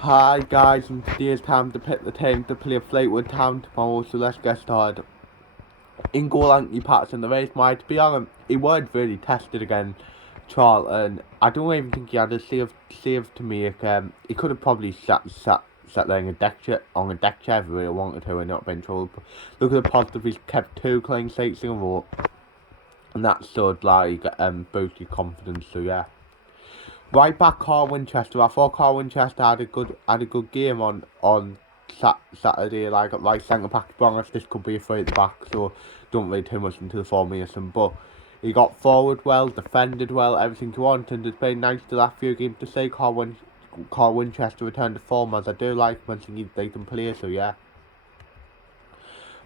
Hi guys, and today's time to pick the team to play Fleetwood Town tomorrow, so let's get started. In goal, Anthony Patterson, the race might be on him. He was really tested again, Charlton. I don't even think he had a save to make. He could have probably sat there in a deck chair, on a deck chair if he really wanted to and not been in trouble. But look at the positive, he's kept 2 clean slates in a row. And that should boost your confidence, so yeah. Right back, Carl Winchester. I thought Carl Winchester had a good game on Saturday. Like at right centre back, to be honest, this could be a three at the back, so don't read too much into the formation. But he got forward well, defended well, everything you want, and it's been nice the last few games to see Carl Winchester return to form, as I do like when they can play. So yeah.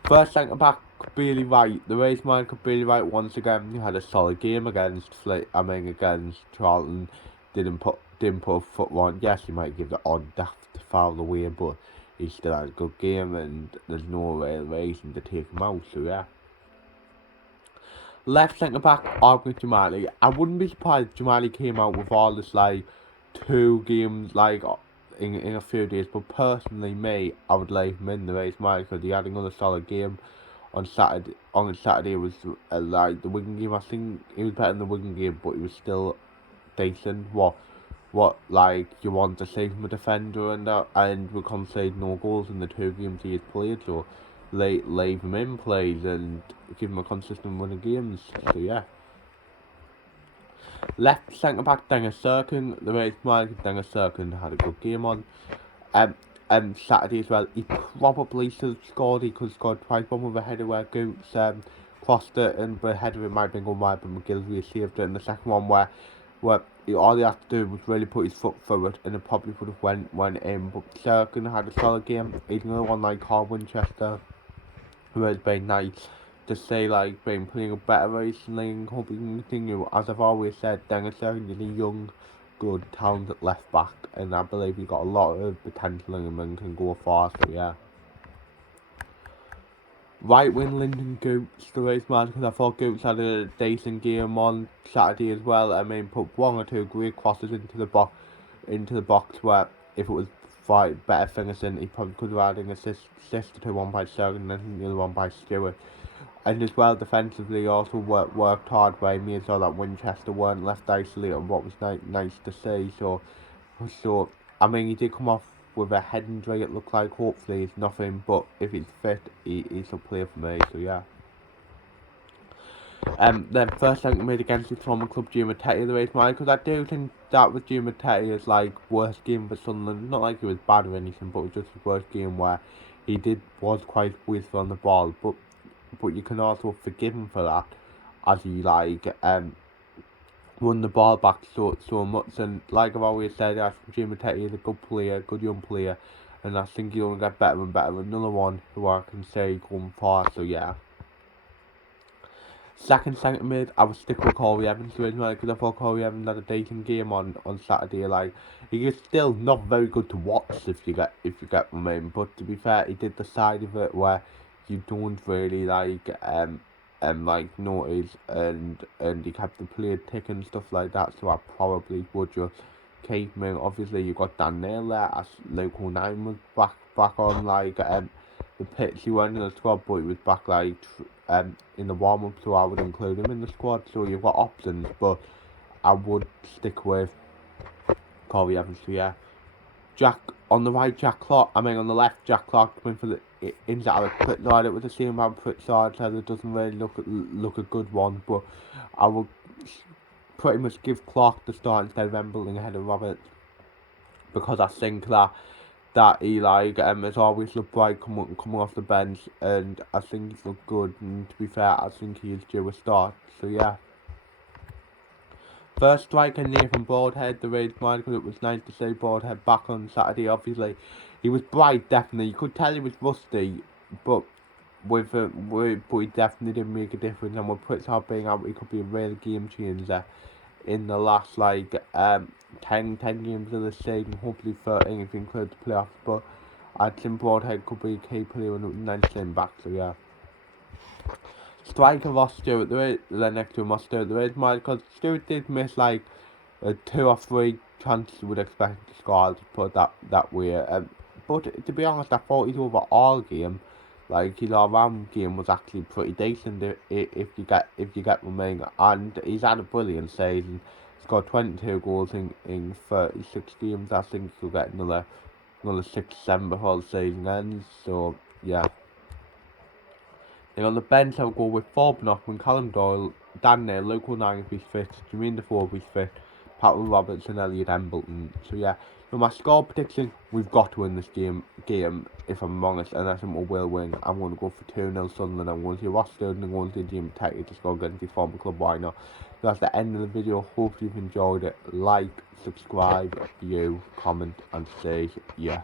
First centre back, Bailey Wright. The race man could Bailey Wright once again. He had a solid game against Charlton. Didn't put a foot on. Yes, he might give the odd daft foul away, but he still had a good game, and there's no real reason to take him out. So yeah. Left centre back, Arvid Jamali. I wouldn't be surprised if Jamali came out with all this 2 games in a few days, but personally, I would leave him in the race because he had another solid game on Saturday. On Saturday, it was the Wigan game. I think he was better than the Wigan game, but he was still decent. What you want to see from a defender and we conceded no goals in the 2 games he has played. So leave him in, please, and give him a consistent run of games. So yeah. Left centre back Dennis Serkin. The race man Dennis Serkin had a good game on Saturday as well. He probably should have scored. He could have scored twice. One with a header where Goots crossed it, and the header it might have been gone wide, but McGillivray saved it. And the second one where all he had to do was really put his foot forward, and it probably would have went in. But Serkin had a solid game. He's another one like Carl Winchester, who has been nice to say, been playing a better recently and hoping to continue. As I've always said, Dennis Serkin is a young, good, talented left back, and I believe he's got a lot of potential in him and can go far. So yeah. Right wing Lyndon Goots, the race man, because I thought Goots had a decent game on Saturday as well. I mean, put 1 or 2 great crosses into the box where if it was better finishing, he probably could have had an assist to one by Serkin and the other one by Stewart. And as well, defensively, also worked hard where he made sure that Winchester weren't left isolated, what was nice to see. So I mean, he did come off with a head injury, it looked like. Hopefully it's nothing, but if he's fit, he's a player for me, so yeah. Then first thing we made against his former club, Matete, the race man, because I do think that was Matete's worst game for Sunderland. Not like he was bad or anything, but it was just his worst game where he was quite wasteful on the ball, but you can also forgive him for that, as he run the ball back so much. And like I've always said, I think Matete is a good player, good young player, and I think he'll get better and better. Another one who I can say going far. So yeah. Second centre mid, I would stick with Corey Evans because I thought Corey Evans had a decent game on Saturday. He is still not very good to watch if you get what I mean. But to be fair, he did the side of it where you don't really notice, and he kept the play tick and stuff like that. So I probably would just keep him. Obviously, you got Dan Neil there as Luke O'Neill was back on the pitch. He went in the squad, but he was back in the warm up, so I would include him in the squad. So you've got options, but I would stick with Corey Evans. So yeah. Jack on the right, Jack Clark. I mean on the left, Jack Clark coming for the into Alex Pritchard. It was the same about Pritchard, so it doesn't really look a good one. But I would pretty much give Clark the start instead of Embling ahead of Roberts, because I think that he has always looked bright coming off the bench, and I think he's looked good. And to be fair, I think he is due a start. So yeah. First striker Nathan Broadhead, the Raids man, because it was nice to see Broadhead back on Saturday. Obviously, he was bright, definitely. You could tell he was rusty, but he definitely did make a difference. And with Pritchard being out, he could be a real game changer in the last 10 games of the season. Hopefully 13 if he includes the playoffs. But I think Broadhead could be a key player and it was nice to see him back. So yeah. Striker Ross Stewart, the next to him was Stewart, the Raids man, because Stewart did miss 2 or 3 chances you would expect to score, I'll just put that way. But to be honest, I thought his overall game, like his all-round game, was actually pretty decent if you get what I mean. And he's had a brilliant season. He's got 22 goals in 36 games. I think he'll get another 6-7 before the season ends. So yeah. Then on the bench, I'll go with Forbes Knockman, Callum Doyle, Dan Neil, Luke O'Neill if he's fit, Jermaine Defoe if he's fit, Patrick Roberts and Elliot Embleton. So yeah, so my score prediction, we've got to win this game if I'm honest, and I think we will win. I'm going to go for 2-0 Sunderland. I'm going to see Ross Sturgeon and I'm going to see Jim Tech to score against his former club. Why not? So that's the end of the video. Hope you've enjoyed it. Like, subscribe, view, comment and say yeah.